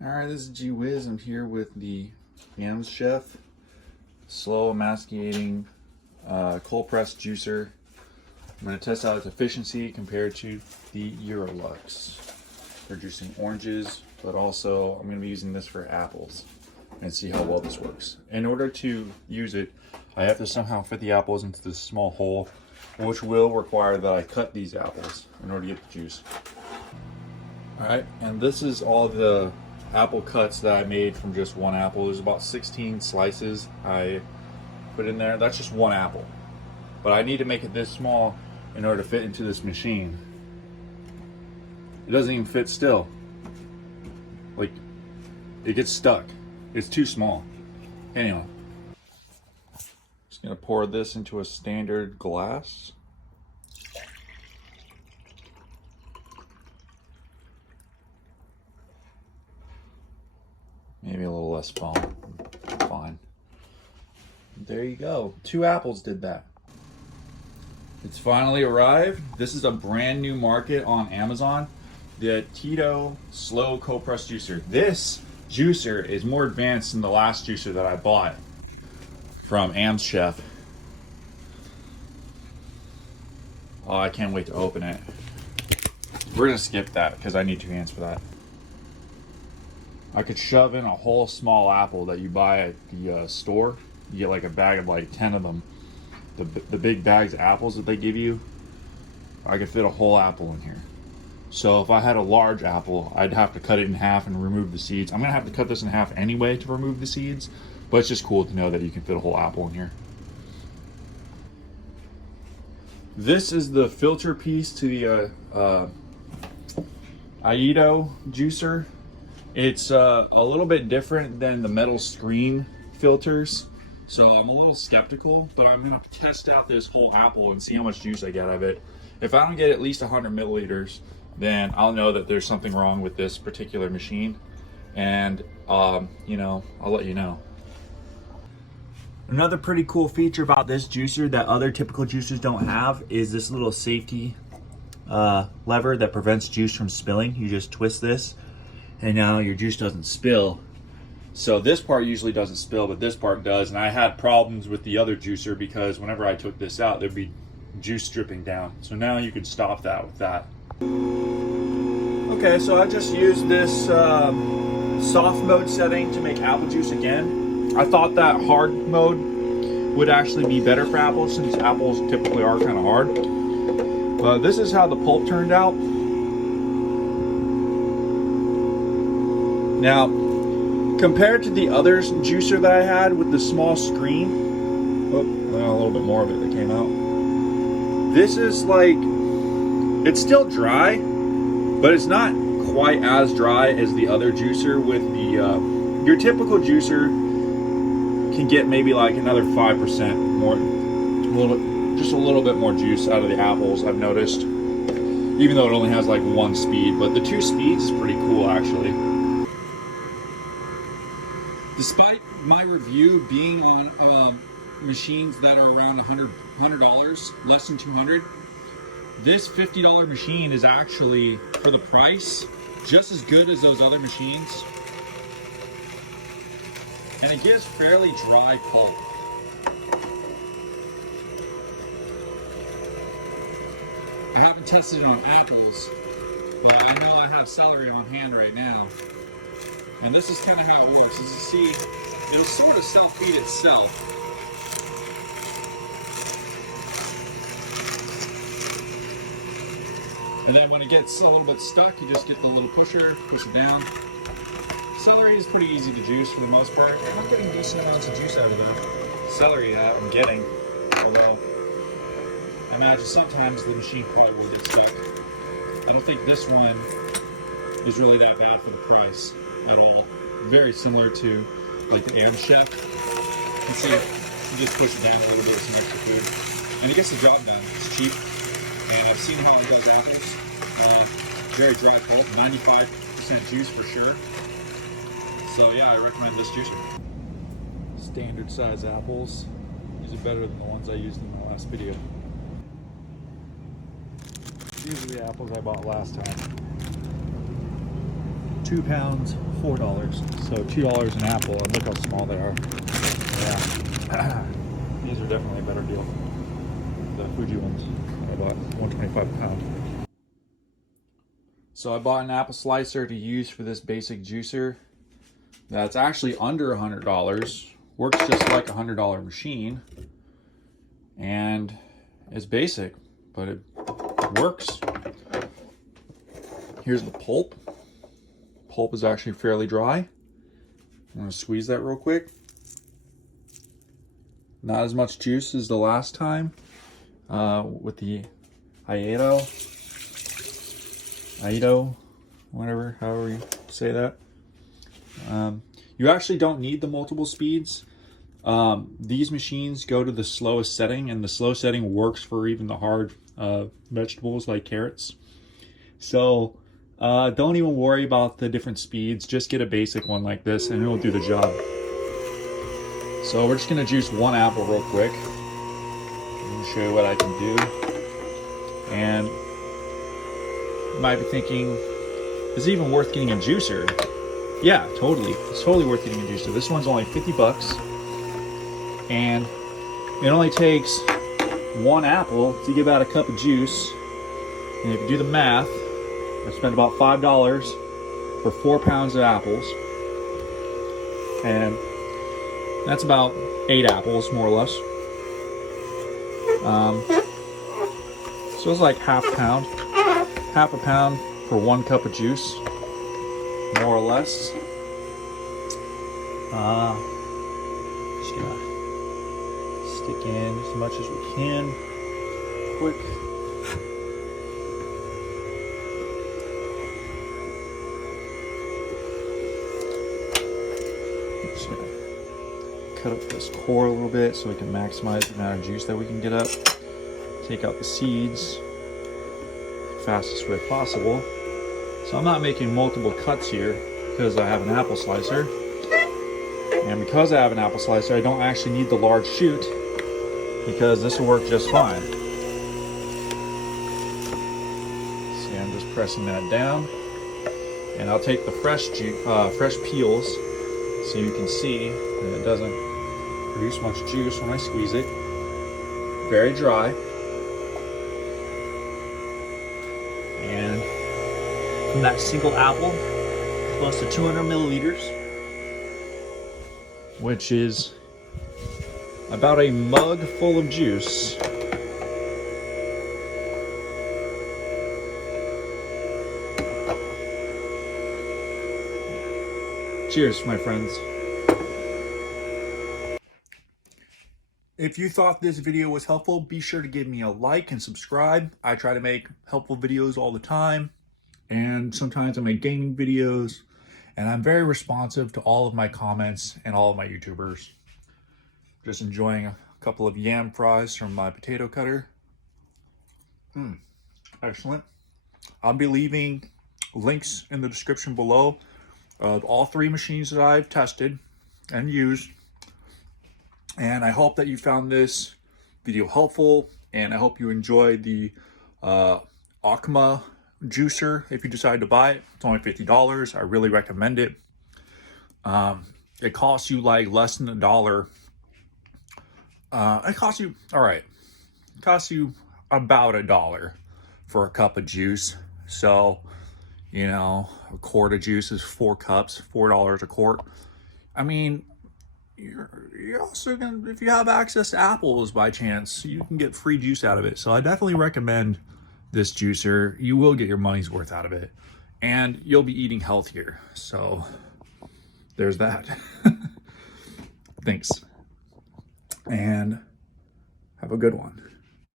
Alright, this is G Wiz. I'm here with the Yams Chef slow emasculating cold press juicer. I'm going to test out its efficiency compared to the Eurolux for juicing oranges, but also I'm going to be using this for apples and see how well this works. In order to use it, I have to somehow fit the apples into this small hole, which will require that I cut these apples in order to get the juice. Alright, and this is all the apple cuts that I made from just one apple. There's about 16 slices I put in there. That's just one apple. But I need to make it this small in order to fit into this machine. It doesn't even fit still. Like, it gets stuck. It's too small. Anyway. Just gonna pour this into a standard glass. Maybe a little less foam. Fine. There you go. 2 apples did that. It's finally arrived. This is a brand new market on Amazon. The Tito Slow Cold Press Juicer. This juicer is more advanced than the last juicer that I bought from Yams Chef. Oh, I can't wait to open it. We're gonna skip that because I need 2 hands for that. I could shove in a whole small apple that you buy at the store. You get like a bag of like 10 of them. The big bags of apples that they give you. I could fit a whole apple in here. So if I had a large apple, I'd have to cut it in half and remove the seeds. I'm gonna have to cut this in half anyway to remove the seeds, but it's just cool to know that you can fit a whole apple in here. This is the filter piece to the Aido juicer. It's a little bit different than the metal screen filters, so I'm a little skeptical, but I'm gonna test out this whole apple and see how much juice I get out of it. If I don't get at least 100 milliliters, then I'll know that there's something wrong with this particular machine, and you know, I'll let you know. Another pretty cool feature about this juicer that other typical juicers don't have is this little safety lever that prevents juice from spilling. You just twist this, and now your juice doesn't spill. So this part usually doesn't spill, but this part does. And I had problems with the other juicer because whenever I took this out, there'd be juice dripping down. So now you can stop that with that. Okay, so I just used this soft mode setting to make apple juice again. I thought that hard mode would actually be better for apples since apples typically are kind of hard. But this is how the pulp turned out. Now, compared to the other juicer that I had with the small screen, oh, a little bit more of it that came out. This is like, it's still dry, but it's not quite as dry as the other juicer with the, your typical juicer can get maybe like another 5% more, just a little bit more juice out of the apples, I've noticed. Even though it only has like 1 speed, but the 2 speeds is pretty cool actually. Despite my review being on machines that are around $100, less than 200, this $50 machine is actually, for the price, just as good as those other machines. And it gives fairly dry pulp. I haven't tested it on apples, but I know I have celery on hand right now. And this is kind of how it works. As you see, it'll sort of self-feed itself. And then when it gets a little bit stuck, you just get the little pusher, push it down. Celery is pretty easy to juice for the most part. I'm getting decent amounts of juice out of the celery that I'm getting. Although, I imagine sometimes the machine probably will get stuck. I don't think this one is really that bad for the price at all. Very similar to like the Yams Chef. You can see you just push it down a little bit with some extra food. And it gets the job done. It's cheap. And I've seen how it does apples. Very dry pulp, 95% juice for sure. So yeah, I recommend this juicer. Standard size apples. These are better than the ones I used in the last video. These are the apples I bought last time. 2 pounds, $4. So $2 an apple, and look how small they are. Yeah. These are definitely a better deal. The Fuji ones I bought, $1.25 a pound. So I bought an apple slicer to use for this basic juicer. That's actually under $100. Works just like a $100 machine. And it's basic, but it works. Here's the pulp. Pulp is actually fairly dry. I'm gonna squeeze that real quick. Not as much juice as the last time with the Aido, whatever, however you say that. You actually don't need the multiple speeds. These machines go to the slowest setting, and the slow setting works for even the hard vegetables like carrots. So don't even worry about the different speeds. Just get a basic one like this and it'll do the job. So we're just gonna juice one apple real quick. I'm gonna show you what I can do. And you might be thinking, is it even worth getting a juicer? Yeah, totally. It's totally worth getting a juicer. This one's only 50 bucks. And it only takes one apple to give out a cup of juice. And if you do the math, I spent about $5 for 4 pounds of apples. And that's about 8 apples, more or less. So it's like half a pound for 1 cup of juice, more or less. Just gonna stick in as much as we can, quick. Just gonna cut up this core a little bit so we can maximize the amount of juice that we can get up. Take out the seeds the fastest way possible. So I'm not making multiple cuts here because I have an apple slicer. And because I have an apple slicer, I don't actually need the large chute because this will work just fine. See, I'm just pressing that down. And I'll take the fresh peels so you can see that it doesn't produce much juice when I squeeze it. Very dry. And from that single apple, close to 200 milliliters, which is about a mug full of juice. Cheers, my friends. If you thought this video was helpful, be sure to give me a like and subscribe. I try to make helpful videos all the time, and sometimes I make gaming videos, and I'm very responsive to all of my comments and all of my YouTubers. Just enjoying a couple of yam fries from my potato cutter. Excellent. I'll be leaving links in the description below of all 3 machines that I've tested and used. And I hope that you found this video helpful, and I hope you enjoyed the Akma juicer. If you decide to buy it, it's only $50. I really recommend it. It costs you like less than $1. It costs you, all right, it costs you about $1 for a cup of juice. So, you know, a quart of juice is 4 cups, $4 a quart. I mean, you're also gonna, if you have access to apples by chance, you can get free juice out of it. So I definitely recommend this juicer. You will get your money's worth out of it, and you'll be eating healthier. So there's that. Thanks, and have a good one.